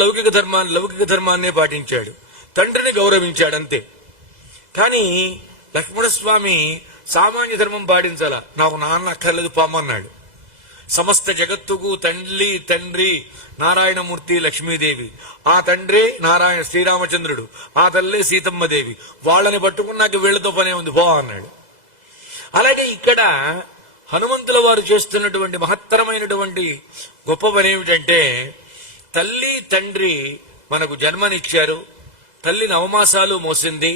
లౌకిక ధర్మాన్నే పాటించాడు, తండ్రిని గౌరవించాడంతే. కానీ లక్ష్మణస్వామి సామాన్య ధర్మం పాటించాల. నాకు నాన్న అక్కర్లేదు పామన్నాడు. సమస్త జగత్తుకు తండ్రి నారాయణమూర్తి లక్ష్మీదేవి, ఆ తండ్రి నారాయణ శ్రీరామచంద్రుడు, ఆ తల్లే సీతమ్మదేవి, వాళ్ళని పట్టుకున్నాక వీళ్లతో పనే ఉంది పో అన్నాడు. అలాగే ఇక్కడ హనుమంతుల వారు చేస్తున్నటువంటి మహత్తరమైనటువంటి గొప్ప పని ఏమిటంటే, తల్లి తండ్రి మనకు జన్మనిచ్చారు, తల్లి నవమాసాలు మోసింది,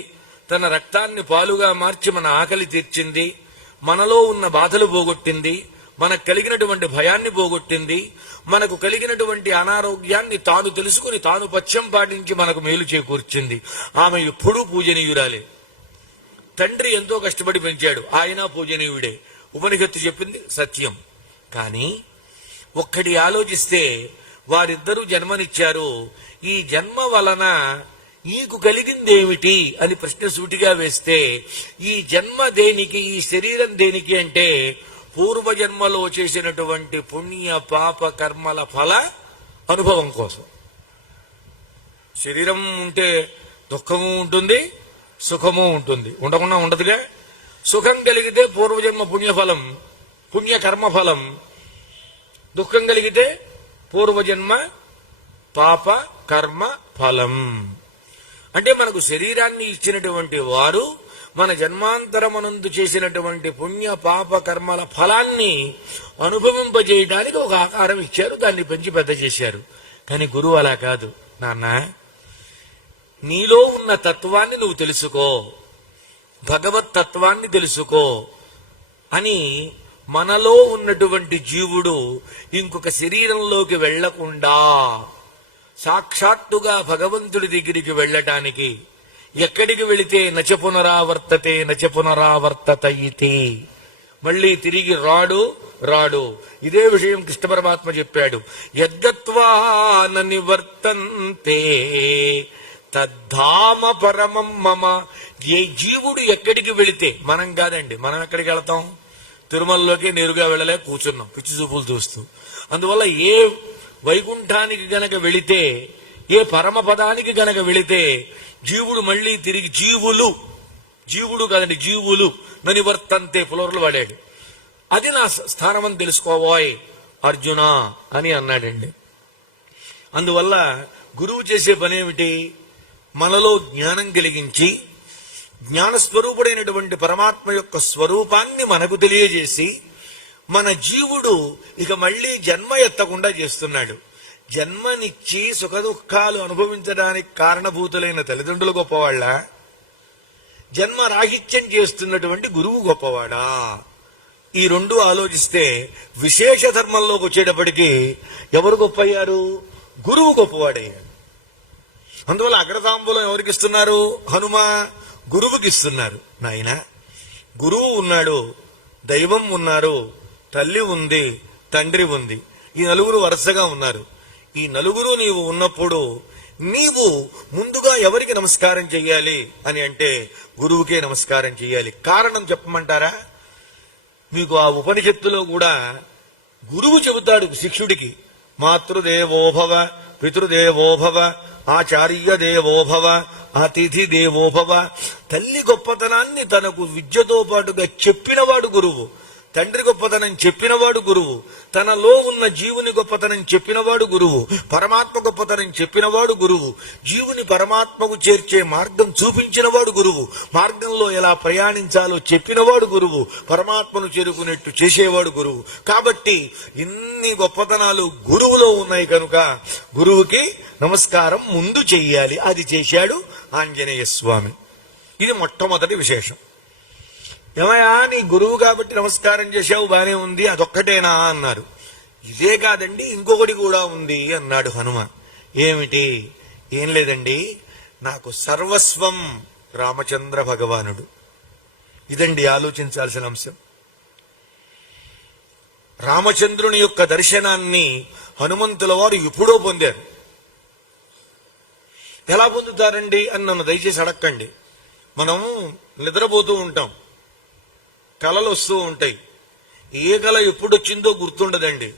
తన రక్తాన్ని పాలుగా మార్చి మన ఆకలి తీర్చింది, మనలో ఉన్న బాధలు పోగొట్టింది, మనకు కలిగినటువంటి భయాన్ని పోగొట్టింది, మనకు కలిగినటువంటి అనారోగ్యాన్ని తాను తెలుసుకుని తాను పథ్యం పాటించి మనకు మేలు చేకూర్చింది. ఆమె ఎప్పుడూ పూజనీయురాలే. తండ్రి ఎంతో కష్టపడి పెంచాడు, ఆయన పూజనీయుడే. ఉపనిషత్తు చెప్పింది సత్యం. కానీ ఒక్కటి ఆలోచిస్తే, వారిద్దరూ జన్మనిచ్చారు, ఈ జన్మ వలన నీకు కలిగిందేమిటి అని ప్రశ్న సూటిగా వేస్తే, ఈ జన్మ దేనికి, ఈ శరీరం దేనికి అంటే పూర్వజన్మలో చేసినటువంటి పుణ్య పాప కర్మల ఫల అనుభవం కోసం. శరీరం ఉంటే దుఃఖము ఉంటుంది, సుఖము ఉంటుంది, ఉండకుండా ఉండదుగా. సుఖం కలిగితే పూర్వజన్మ పుణ్యఫలం, పుణ్యకర్మఫలం. దుఃఖం కలిగితే పూర్వజన్మ పాప కర్మ ఫలం. అంటే మనకు శరీరాన్ని ఇచ్చినటువంటి వారు మన జన్మాంతరమనందు చేసినటువంటి పుణ్య పాప కర్మల ఫలాన్ని అనుభవింపజేయడానికి ఒక ఆకారం ఇచ్చారు, దాన్ని పెంచి పెద్ద చేశారు. కానీ గురువు అలా కాదు. నాన్న, నీలో ఉన్న తత్వాన్ని నువ్వు తెలుసుకో, భగవత్ తత్వాన్ని తెలుసుకో అని మనలో ఉన్నటువంటి జీవుడు ఇంకొక శరీరంలోకి వెళ్లకుండా సాక్షాత్తుగా భగవంతుడి దగ్గరికి వెళ్ళటానికి, ఎక్కడికి వెళితే నచ పునరావర్తత ఇతి, మళ్ళీ తిరిగి రాడు. ఇదే విషయం కృష్ణ పరమాత్మ చెప్పాడు. యద్గత్వా న నివర్తంతే తద్ధామ పరమం మమ. ఏ జీవుడు ఎక్కడికి వెళితే, మనం కాదండి, మనం ఎక్కడికి వెళతాం? తిరుమలలోకి నేరుగా వెళ్ళలే, కూర్చున్నాం పిచ్చి చూపులు చూస్తూ. అందువల్ల ఏ వైకుంఠానికి గనక వెళితే, ఏ పరమపదానికి గనక వెళితే జీవుడు మళ్ళీ తిరిగి జీవుడు కాదండి, జీవులు ననివర్తంతే పులర్లు వాడాడు. అది నా స్థానం అని తెలుసుకోవాయ్ అర్జున అని అన్నాడండి. అందువల్ల గురువు చేసే పనేమిటి? మనలో జ్ఞానం కలిగించి జ్ఞానస్వరూపుడైనటువంటి పరమాత్మ యొక్క స్వరూపాన్ని మనకు తెలియజేసి, మన జీవుడు ఇక మళ్ళీ జన్మ ఎత్తకుండా చేస్తున్నాడు. జన్మనిచ్చి సుఖదుఖాలు అనుభవించడానికి కారణభూతులైన తల్లిదండ్రులు గొప్పవాళ్ళ, జన్మ రాహిత్యం చేస్తున్నటువంటి గురువు గొప్పవాడా? ఈ రెండు ఆలోచిస్తే విశేష ధర్మంలోకి వచ్చేటప్పటికీ ఎవరు గొప్పయ్యారు? గురువు గొప్పవాడయ్యాడు. అందువల్ల అగ్రతాంబూలం ఎవరికి ఇస్తున్నారు? హనుమ గురువుకి ఇస్తున్నారు. నాయన, గురువు ఉన్నాడు, దైవం ఉన్నారు, తల్లి ఉంది, తండ్రి ఉంది, ఈ నలుగురు వరుసగా ఉన్నారు. ఈ నలుగురు నీవు ఉన్నప్పుడు నీవు ముందుగా ఎవరికి నమస్కారం చెయ్యాలి అని అంటే గురువుకే నమస్కారం చెయ్యాలి. కారణం చెప్పమంటారా? మీకు ఆ ఉపనిషత్తులో కూడా గురువు చెబుతాడు శిష్యుడికి, మాతృదేవోభవ, పితృదేవోభవ, ఆచార్య దేవోభవ, అతిథి దేవోభవ. తల్లి గొప్పతనాన్ని తనకు విద్యతో పాటుగా చెప్పినవాడు గురువు, తండ్రి గొప్పతనం చెప్పినవాడు గురువు, తనలో ఉన్న జీవుని గొప్పతనం చెప్పినవాడు గురువు, పరమాత్మ గొప్పతనం చెప్పినవాడు గురువు, జీవుని పరమాత్మకు చేర్చే మార్గం చూపించినవాడు గురువు, మార్గంలో ఎలా ప్రయాణించాలో చెప్పినవాడు గురువు, పరమాత్మను చేరుకునేట్టు చేసేవాడు గురువు. కాబట్టి ఇన్ని గొప్పతనాలు గురువులో ఉన్నాయి కనుక గురువుకి నమస్కారం ముందు చెయ్యాలి. అది చేశాడు ఆంజనేయ స్వామి. ఇది మొట్టమొదటి విశేషం. ఏమయ్యా, నీ గురువు కాబట్టి నమస్కారం చేశావు, బానే ఉంది, అదొక్కటేనా అన్నారు. ఇదే కాదండి, ఇంకొకటి కూడా ఉంది అన్నాడు హనుమ. ఏమిటి? ఏం లేదండి, నాకు సర్వస్వం రామచంద్ర భగవానుడు. ఇదండి ఆలోచించాల్సిన అంశం. రామచంద్రుని యొక్క దర్శనాన్ని హనుమంతుల వారు ఎప్పుడో పొందారు. ఎలా పొందుతారండి అని నన్ను దయచేసి అడక్కండి. మనం నిద్రపోతూ ఉంటాం, కళలు వస్తూ ఉంటాయి. ఏ కళ ఎప్పుడు వచ్చిందో గుర్తుండదండి.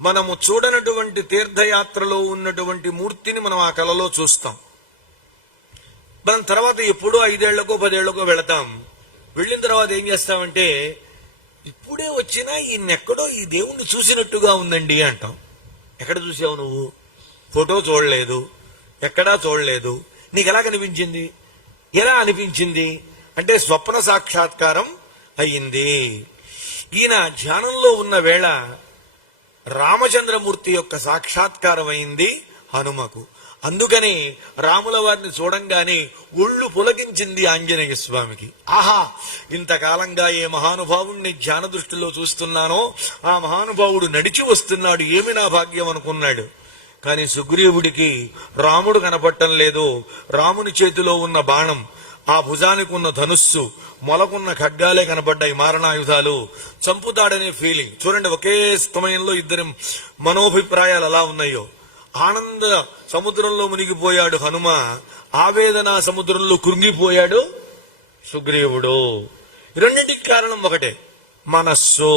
మనము చూడనటువంటి తీర్థయాత్రలో ఉన్నటువంటి మూర్తిని మనం ఆ కళలో చూస్తాం. మనం తర్వాత ఎప్పుడో 5 ఏళ్లకో 10 ఏళ్లకో వెళతాం. వెళ్ళిన తర్వాత ఏం చేస్తామంటే, ఇప్పుడే వచ్చినా ఈయనెక్కడో ఈ దేవుణ్ణి చూసినట్టుగా ఉందండి అంటాం. ఎక్కడ చూసావు నువ్వు? ఫోటో చూడలేదు, ఎక్కడా చూడలేదు. నీకు ఎలా కనిపించింది? ఎలా అనిపించింది అంటే స్వప్న సాక్షాత్కారం అయ్యింది. ఈయన ధ్యానంలో ఉన్న వేళ రామచంద్రమూర్తి యొక్క సాక్షాత్కారం అయింది హనుమకు. అందుకని రాముల వారిని చూడంగానే ఒళ్ళు పులకించింది ఆంజనేయ స్వామికి. ఆహా, ఇంతకాలంగా ఏ మహానుభావుణ్ణి ధ్యాన దృష్టిలో చూస్తున్నానో ఆ మహానుభావుడు నడిచి వస్తున్నాడు, ఏమి నా భాగ్యం అనుకున్నాడు. కానీ సుగ్రీవుడికి రాముడు కనపడటం లేదు. రాముని చేతిలో ఉన్న బాణం, ఆ భుజానికి ఉన్న ధనుస్సు, మొలకున్న ఖడ్గాలే కనపడ్డాయి, మారణాయుధాలు. చంపుతాడనే ఫీలింగ్ చూడండి. ఒకే సమయంలో ఇద్దరి మనోభిప్రాయాలు ఎలా ఉన్నాయో. ఆనంద సముద్రంలో మునిగిపోయాడు హనుమ, ఆవేదన సముద్రంలో కృంగిపోయాడు సుగ్రీవుడు. రెండింటికి కారణం ఒకటే, మనస్సు.